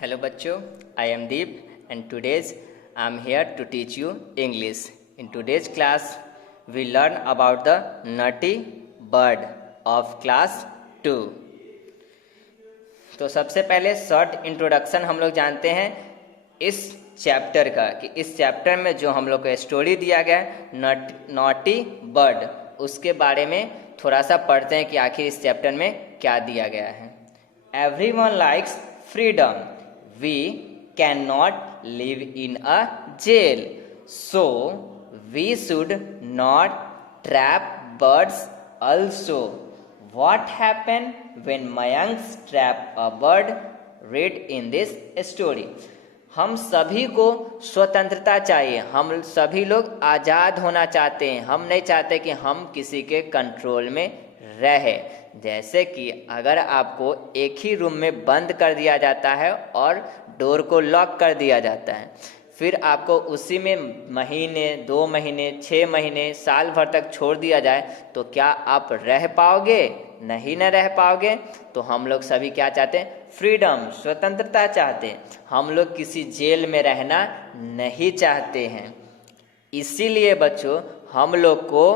Hello बच्चों, I am Deep and today's I am here to teach you English. In today's class, we learn about the naughty bird of class 2. तो सबसे पहले short introduction हम लोग जानते हैं इस चैप्टर का कि इस चैप्टर में जो हम लोग को स्टोरी दिया गया है नॉटी बर्ड, उसके बारे में थोड़ा सा पढ़ते हैं कि आखिर इस चैप्टर में क्या दिया गया है. Everyone likes freedom. We cannot live in a jail, so we should not trap birds also. What happened when Mayank trapped a bird? Read in this story. हम सभी को स्वतंत्रता चाहिए, हम सभी लोग आज़ाद होना चाहते हैं. हम नहीं चाहते कि हम किसी के कंट्रोल में रहे. जैसे कि अगर आपको एक ही रूम में बंद कर दिया जाता है और डोर को लॉक कर दिया जाता है, फिर आपको उसी में महीने, 2 महीने, 6 महीने, साल भर तक छोड़ दिया जाए, तो क्या आप रह पाओगे? नहीं न रह पाओगे. तो हम लोग सभी क्या चाहते हैं? फ्रीडम, स्वतंत्रता चाहते हैं. हम लोग किसी जेल में रहना नहीं चाहते हैं. इसीलिए बच्चों हम लोग को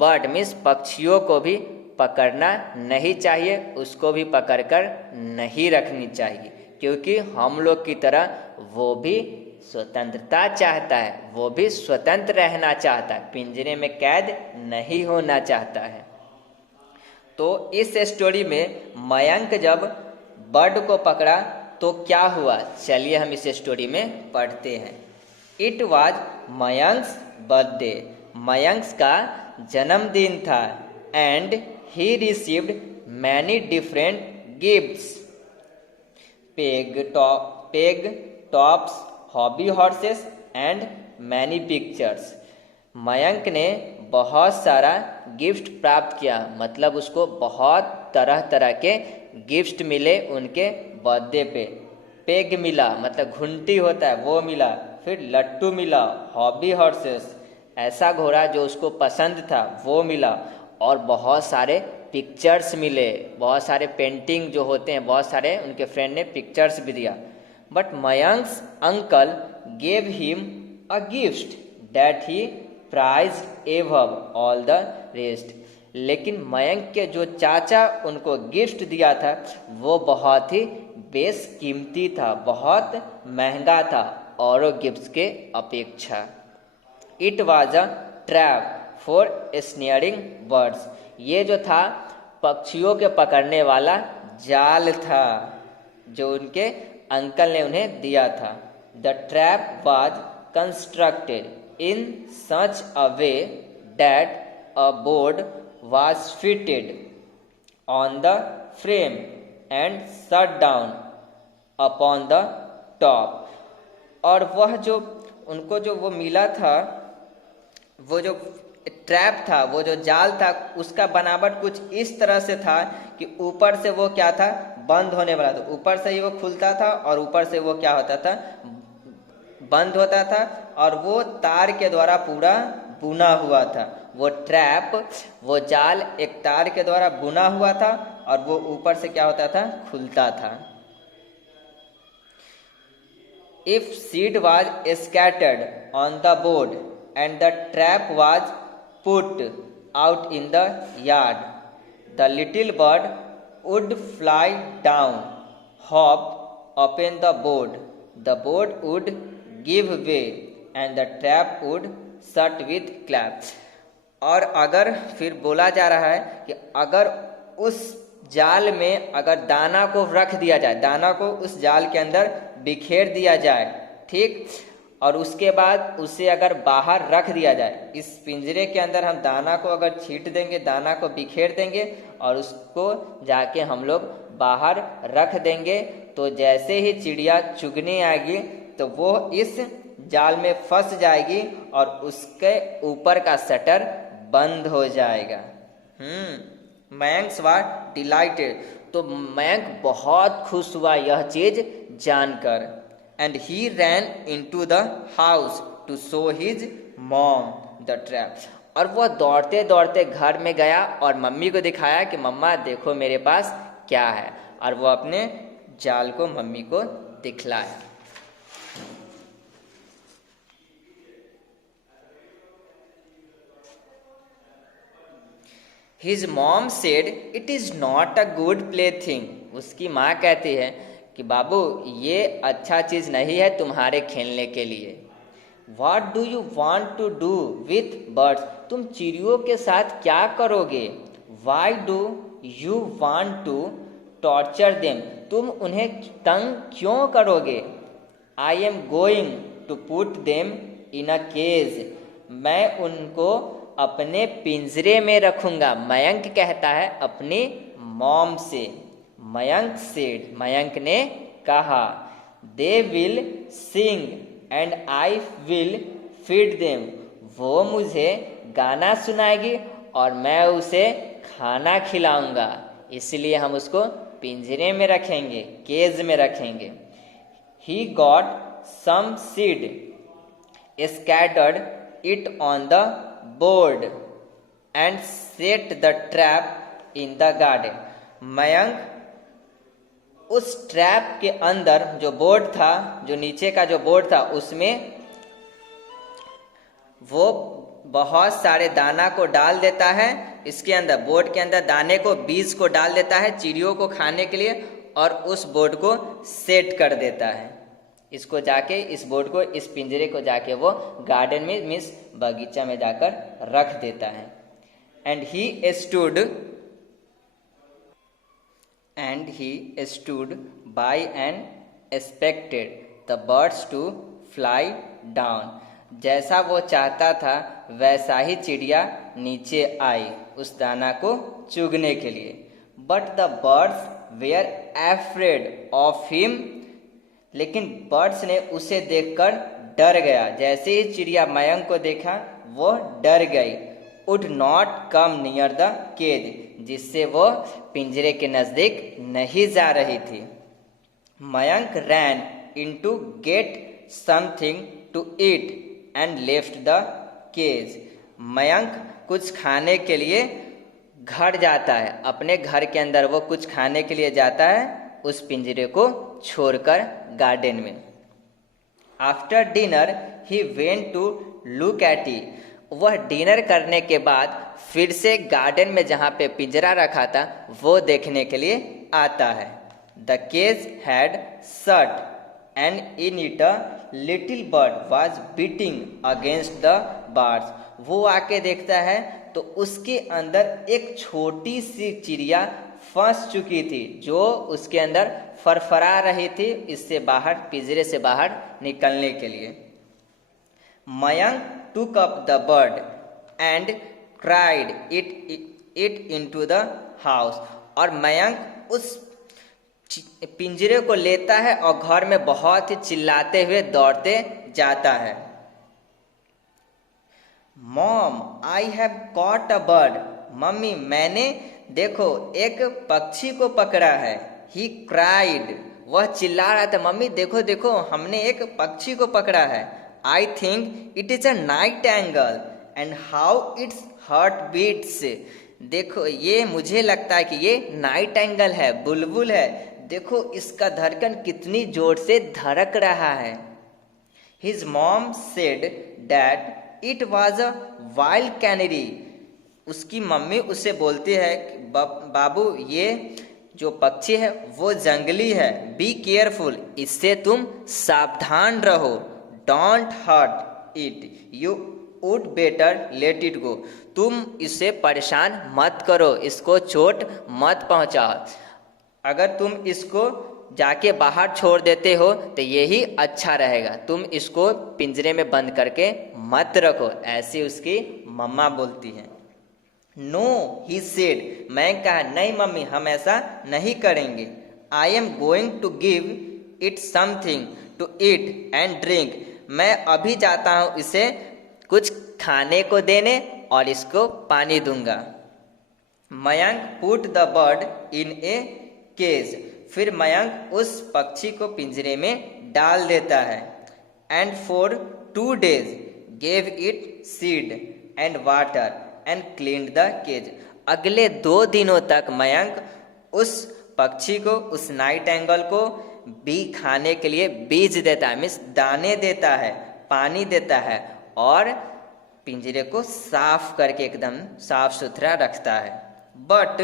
बर्ड मीन्स पक्षियों को भी पकड़ना नहीं चाहिए, उसको भी पकड़कर नहीं रखनी चाहिए, क्योंकि हम लोग की तरह वो भी स्वतंत्रता चाहता है, वो भी स्वतंत्र रहना चाहता है, पिंजरे में कैद नहीं होना चाहता है. तो इस स्टोरी में मयंक जब बर्ड को पकड़ा तो क्या हुआ, चलिए हम इस स्टोरी में पढ़ते हैं. It was Mayank's birthday. Mayank का जन्मदिन था and he received many different gifts. Peg tops, hobby horses and many pictures. Mayank ने बहुत सारा गिफ्ट प्राप्त किया, मतलब उसको बहुत तरह तरह के गिफ्ट मिले उनके बर्थडे पे. पेग मिला, मतलब घंटी होता है वो मिला. फिर लट्टू मिला, हॉबी हॉर्सेस, ऐसा घोड़ा जो उसको पसंद था वो मिला. और बहुत सारे पिक्चर्स मिले, बहुत सारे पेंटिंग जो होते हैं, बहुत सारे उनके फ्रेंड ने पिक्चर्स भी दिया. But Mayank's uncle gave him a gift that he prized above all the rest. लेकिन मयंक के जो चाचा उनको गिफ्ट दिया था वो बहुत ही बेशकीमती था, बहुत महंगा था औरों गिफ्ट्स के अपेक्षा. It was a trap for snaring birds. ये जो था पक्षियों के पकड़ने वाला जाल था जो उनके अंकल ने उन्हें दिया था. The trap was constructed in such a way that a board was fitted on the frame and shut down upon the top. और वह जो उनको जो वो मिला था, वो जो ट्रैप था, वो जो जाल था, उसका बनावट कुछ इस तरह से था कि ऊपर से वो क्या था, बंद होने वाला था. ऊपर से ही वो खुलता था और ऊपर से वो क्या होता था, बंद होता था. और वो तार के द्वारा पूरा बुना हुआ था. वो ट्रैप, वो जाल एक तार के द्वारा बुना हुआ था और वो ऊपर से क्या होता था, खुलता था. If seed was scattered on the board and the trap was put out in the yard, the little bird would fly down, hop upon the board would give way and the trap would shut with clap. और अगर फिर बोला जा रहा है कि अगर उस जाल में अगर दाना को रख दिया जाए, दाना को उस जाल के अंदर बिखेर दिया जाए, ठीक, और उसके बाद उसे अगर बाहर रख दिया जाए, इस पिंजरे के अंदर हम दाना को अगर छींट देंगे, दाना को बिखेर देंगे और उसको जाके हम लोग बाहर रख देंगे, तो जैसे ही चिड़िया चुगने आएगी तो वो इस जाल में फंस जाएगी और उसके ऊपर का शटर बंद हो जाएगा. Mayank was dilated. तो मयंक बहुत खुश हुआ यह चीज जानकर. And he ran into the house to show his mom the trap. और वह दौड़ते दौड़ते घर में गया और मम्मी को दिखाया कि मम्मा देखो मेरे पास क्या है. और वो अपने जाल को मम्मी को दिखलाया। His mom said, "It is not a good plaything." उसकी माँ कहती है कि बाबू ये अच्छा चीज़ नहीं है तुम्हारे खेलने के लिए। What do you want to do with birds? तुम चिड़ियों के साथ क्या करोगे? Why do you want to torture them? तुम उन्हें तंग क्यों करोगे? I am going to put them in a cage. मैं उनको अपने पिंजरे में रखूंगा। मयंक कहता है अपनी मॉम से। मयंक सेड, मयंक ने कहा, they will sing and I will feed them. वो मुझे गाना सुनाएगी और मैं उसे खाना खिलाऊंगा, इसलिए हम उसको पिंजरे में रखेंगे, केज में रखेंगे। He got some seed, scattered it on the board and set the trap in the garden. Mayank उस ट्रैप के अंदर जो बोर्ड था, जो नीचे का जो बोर्ड था, उसमें वो बहुत सारे दाना को डाल देता है। इसके अंदर, बोर्ड के अंदर दाने को, बीज को डाल देता है चिड़ियों को खाने के लिए, और उस बोर्ड को सेट कर देता है। इसको जाके, इस बोर्ड को, इस पिंजरे को जाके वो गार्डन में, मीन्स बगीचा में जाकर रख देता है। And he stood by and expected the birds to fly down. जैसा वो चाहता था वैसा ही चिड़िया नीचे आई उस दाना को चुगने के लिए। But the birds were afraid of him, लेकिन बर्ड्स ने उसे देखकर डर गया। जैसे ही चिड़िया मयंक को देखा वो डर गई। Would not come near the cage, जिससे वो पिंजरे के नजदीक नहीं जा रही थी। Mayank ran into get something to eat and left the cage. Mayank कुछ खाने के लिए घर जाता है, अपने घर के अंदर वो कुछ खाने के लिए जाता है, उस पिंजरे को छोड़कर गार्डन में। After dinner he went to look at it. वह डिनर करने के बाद फिर से गार्डन में जहाँ पे पिंजरा रखा था वो देखने के लिए आता है। The cage had shut and in it a little bird was beating against the bars. वो आके देखता है तो उसके अंदर एक छोटी सी चिड़िया फंस चुकी थी, जो उसके अंदर फरफरा रही थी इससे बाहर, पिंजरे से बाहर निकलने के लिए। Mayank took up the bird and cried it into the house. और मयंक उस पिंजरे को लेता है और घर में बहुत ही चिल्लाते हुए दौड़ते जाता है। Mom, I have caught a bird. Mummy, मैंने देखो एक पक्षी को पकड़ा है। ही क्राइड, वह चिल्ला रहा था, मम्मी देखो देखो हमने एक पक्षी को पकड़ा है। I think it is a nightingale and how its heart beats. देखो, ये मुझे लगता है कि ये नाइट एंगल है, बुलबुल है। देखो इसका धड़कन कितनी जोर से धड़क रहा है। His mom said that it was a wild canary. उसकी मम्मी उसे बोलती है कि बाबू ये जो पक्षी है वो जंगली है। बी केयरफुल, इससे तुम सावधान रहो। Don't hurt it, you would better let it go. तुम इसे परेशान मत करो, इसको चोट मत पहुंचाओ। अगर तुम इसको जाके बाहर छोड़ देते हो तो यही अच्छा रहेगा, तुम इसको पिंजरे में बंद करके मत रखो, ऐसी उसकी मम्मा बोलती हैं। नो ही सेड, मैं कहा नहीं मम्मी हम ऐसा नहीं करेंगे। I am going to give it something to eat and drink. मैं अभी जाता हूँ इसे कुछ खाने को देने और इसको पानी दूंगा। Mayank put the bird in a cage. फिर मयंक उस पक्षी को पिंजरे में डाल देता है। And for 2 days gave it seed and water and cleaned the cage. अगले 2 दिनों तक मयंक उस पक्षी को, उस नाइट एंगल को बी खाने के लिए बीज देता है, मीन्स दाने देता है, पानी देता है और पिंजरे को साफ करके एकदम साफ सुथरा रखता है। But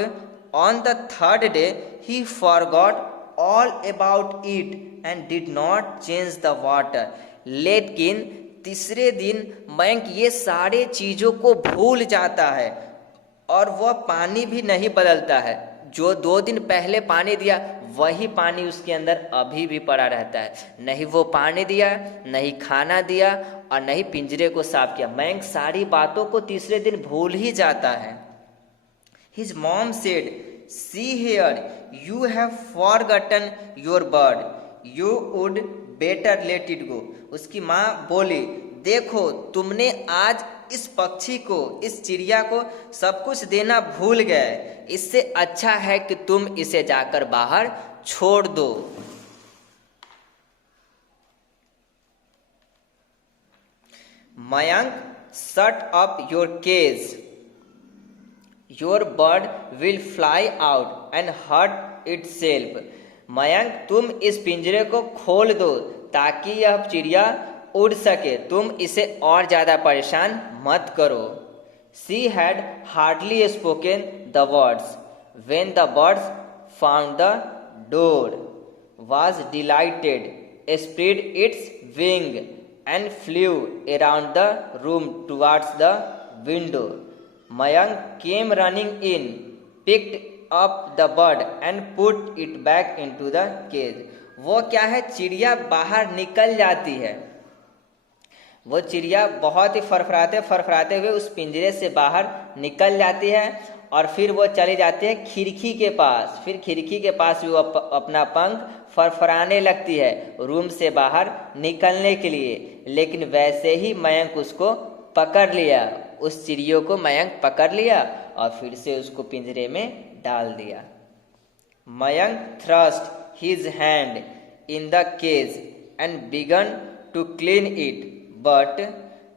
on the third day he forgot all about it and did not change the water. लेकिन तीसरे दिन मयंक ये सारे चीज़ों को भूल जाता है और वह पानी भी नहीं बदलता है। जो 2 दिन पहले पानी दिया वही पानी उसके अंदर अभी भी पड़ा रहता है। नहीं वो पानी दिया, नहीं खाना दिया और नहीं पिंजरे को साफ किया। मयंक सारी बातों को तीसरे दिन भूल ही जाता है। His mom said, "See here, you have forgotten your bird. You would better let it go." उसकी माँ बोली, देखो तुमने आज इस पक्षी को, इस चिड़िया को सब कुछ देना भूल गए। इससे अच्छा है कि तुम इसे जाकर बाहर छोड़ दो। Mayank, shut up your cage. Your bird will fly out and hurt itself. Mayank, तुम इस पिंजरे को खोल दो ताकि यह चिड़िया उड़ सके। तुम इसे और ज़्यादा परेशान मत करो। She had hardly spoken the words when the bird found the door, was delighted, spread its wing and flew around the room towards the window. Mayank came running in, picked up the bird and put it back into the cage. वो क्या है, चिड़िया बाहर निकल जाती है। वो चिड़िया बहुत ही फरफराते हुए उस पिंजरे से बाहर निकल जाती है और फिर वो चली जाती है खिड़की के पास। फिर खिड़की के पास भी वो अपना पंख फरफराने लगती है रूम से बाहर निकलने के लिए। लेकिन वैसे ही मयंक उसको पकड़ लिया, उस चिड़ियों को मयंक पकड़ लिया और फिर से उसको पिंजरे में डाल दिया। Mayank thrust his hand in the cage and began to clean it, but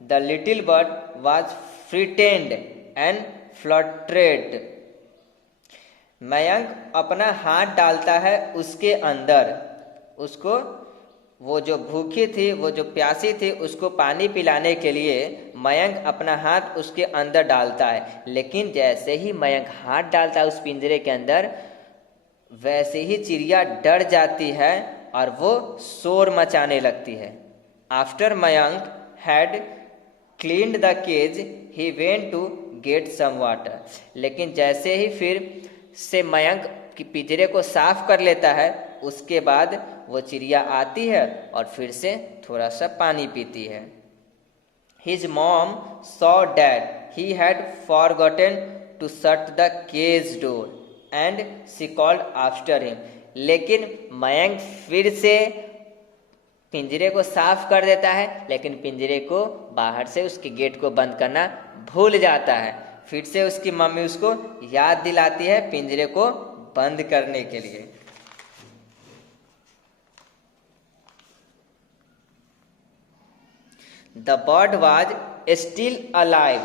the little bird was frightened and fluttered. Mayank अपना हाथ डालता है उसके अंदर, उसको, वो जो भूखी थी, वो जो प्यासी थी, उसको पानी पिलाने के लिए मयंक अपना हाथ उसके अंदर डालता है। लेकिन जैसे ही मयंक हाथ डालता है उस पिंजरे के अंदर, वैसे ही चिड़िया डर जाती है और वो शोर मचाने लगती है। After Mayank had cleaned the cage he went to get some water. लेकिन जैसे ही फिर से मयंक की पिंजरे को साफ कर लेता है, उसके बाद वो चिड़िया आती है और फिर से थोड़ा सा पानी पीती है। His mom saw that he had forgotten to shut the cage door and she called after him. लेकिन मयंक फिर से पिंजरे को साफ कर देता है, लेकिन पिंजरे को बाहर से उसके गेट को बंद करना भूल जाता है। फिर से उसकी मम्मी उसको याद दिलाती है पिंजरे को बंद करने के लिए। The bird was still alive.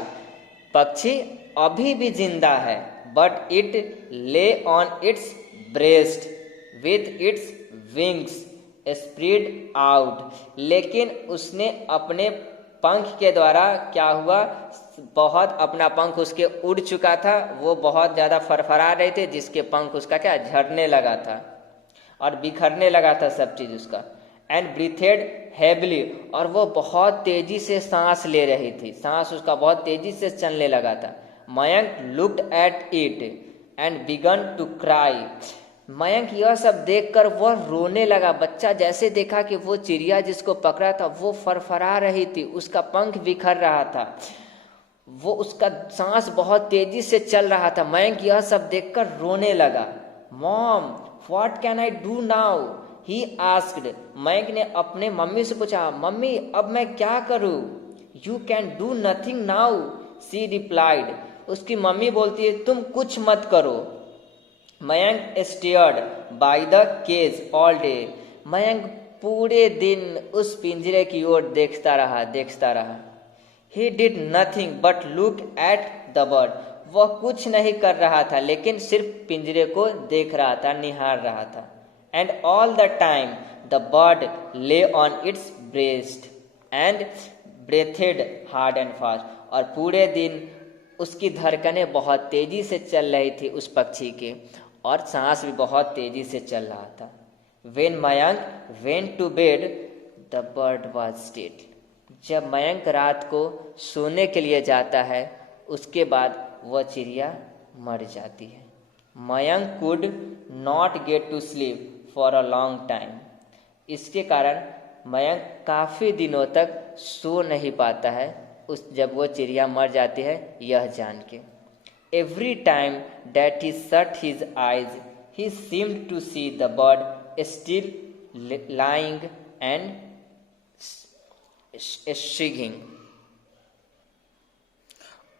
पक्षी अभी भी जिंदा है। But it lay on its breast with its wings spread out. लेकिन उसने अपने पंख के द्वारा क्या हुआ, बहुत अपना पंख उसके उड़ चुका था, वो बहुत ज़्यादा फरफरा रहे थे, जिसके पंख उसका क्या झड़ने लगा था और बिखरने लगा था सब चीज़ उसका। एंड ब्रीथेड हेवली, और वो बहुत तेजी से सांस ले रही थी, सांस उसका बहुत तेजी से चलने लगा था। Mayank looked at it and began to cry. Mayank यह सब देखकर वह रोने लगा। बच्चा जैसे देखा कि वो चिड़िया जिसको पकड़ा था वो फरफरा रही थी, उसका पंख बिखर रहा था, वो उसका सांस बहुत तेजी से चल रहा था। मयंक यह सब देखकर रोने लगा। Mom, what can I do now, he asked. Mayank ने अपने मम्मी से पूछा, मम्मी अब मैं क्या करूं? You can do nothing now, she replied. उसकी मम्मी बोलती है, तुम कुछ मत करो। Mayank stared by the cage all day. Mayank पूरे दिन उस पिंजरे की ओर देखता रहा। He did nothing but look at the bird. वह कुछ नहीं कर रहा था, लेकिन सिर्फ पिंजरे को देख रहा था, निहार रहा था। and all the time the bird lay on its breast and breathed hard and fast. और पूरे दिन उसकी धड़कनें बहुत तेजी से चल रही थी उस पक्षी के, और सांस भी बहुत तेजी से चल रहा था. When Mayank went to bed, the bird was dead. जब मयंक रात को सोने के लिए जाता है, उसके बाद वह चिड़िया मर जाती है. Mayank could not get to sleep for a long time. इसके कारण मयंक काफ़ी दिनों तक सो नहीं पाता है जब वो चिड़िया मर जाती है यह जान के. Every time that he shut his eyes, he seemed to see the bird still lying and shrieking.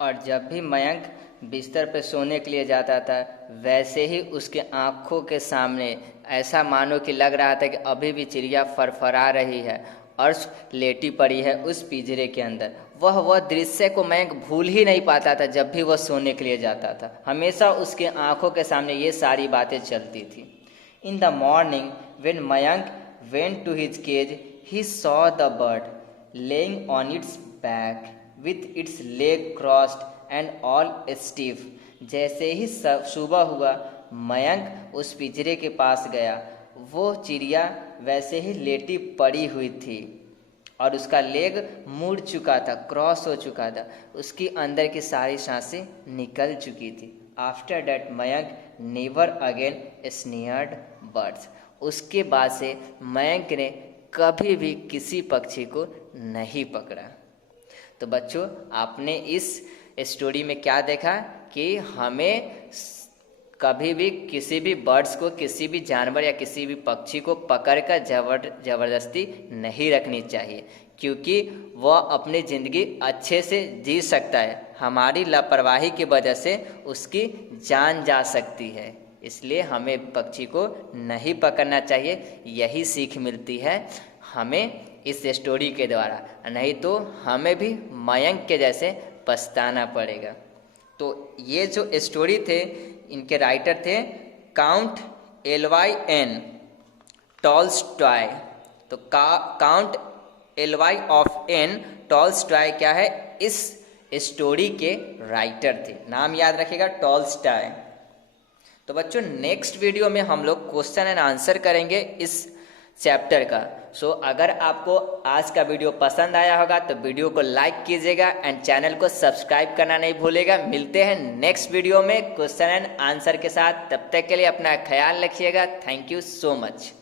और जब भी मयंक बिस्तर पर सोने के लिए जाता था, वैसे ही उसके आँखों के सामने ऐसा मानो कि लग रहा था कि अभी भी चिड़िया फरफरा रही है और लेटी पड़ी है उस पिंजरे के अंदर. वह दृश्य को मयंक भूल ही नहीं पाता था. जब भी वह सोने के लिए जाता था, हमेशा उसके आँखों के सामने ये सारी बातें चलती थी. In the morning, when Mayank went to his cage, he saw the bird laying on its back with its leg crossed and all stiff. जैसे ही सुबह हुआ, मयंक उस पिंजरे के पास गया. वो चिड़िया वैसे ही लेटी पड़ी हुई थी और उसका लेग मुड़ चुका था, क्रॉस हो चुका था. उसकी अंदर की सारी सांसें निकल चुकी थी. After that Mayank never again snared birds. उसके बाद से मयंक ने कभी भी किसी पक्षी को नहीं पकड़ा. तो बच्चों, आपने इस स्टोरी में क्या देखा कि हमें कभी भी किसी भी बर्ड्स को, किसी भी जानवर या किसी भी पक्षी को पकड़कर ज़बरदस्ती नहीं रखनी चाहिए, क्योंकि वह अपनी ज़िंदगी अच्छे से जी सकता है. हमारी लापरवाही की वजह से उसकी जान जा सकती है. इसलिए हमें पक्षी को नहीं पकड़ना चाहिए. यही सीख मिलती है हमें इस स्टोरी के द्वारा, नहीं तो हमें भी मयंक के जैसे पछताना पड़ेगा. तो ये जो स्टोरी थे, इनके राइटर थे काउंट LYN टॉल्स्टॉय. तो काउंट LYN टॉल्स्टॉय क्या है, इस स्टोरी के राइटर थे. नाम याद रखिएगा, टॉल्स्टॉय. तो बच्चों, नेक्स्ट वीडियो में हम लोग क्वेश्चन एंड आंसर करेंगे इस चैप्टर का. सो अगर आपको आज का वीडियो पसंद आया होगा तो वीडियो को लाइक कीजिएगा एंड चैनल को सब्सक्राइब करना नहीं भूलिएगा. मिलते हैं नेक्स्ट वीडियो में क्वेश्चन एंड आंसर के साथ. तब तक के लिए अपना ख्याल रखिएगा. Thank you so much.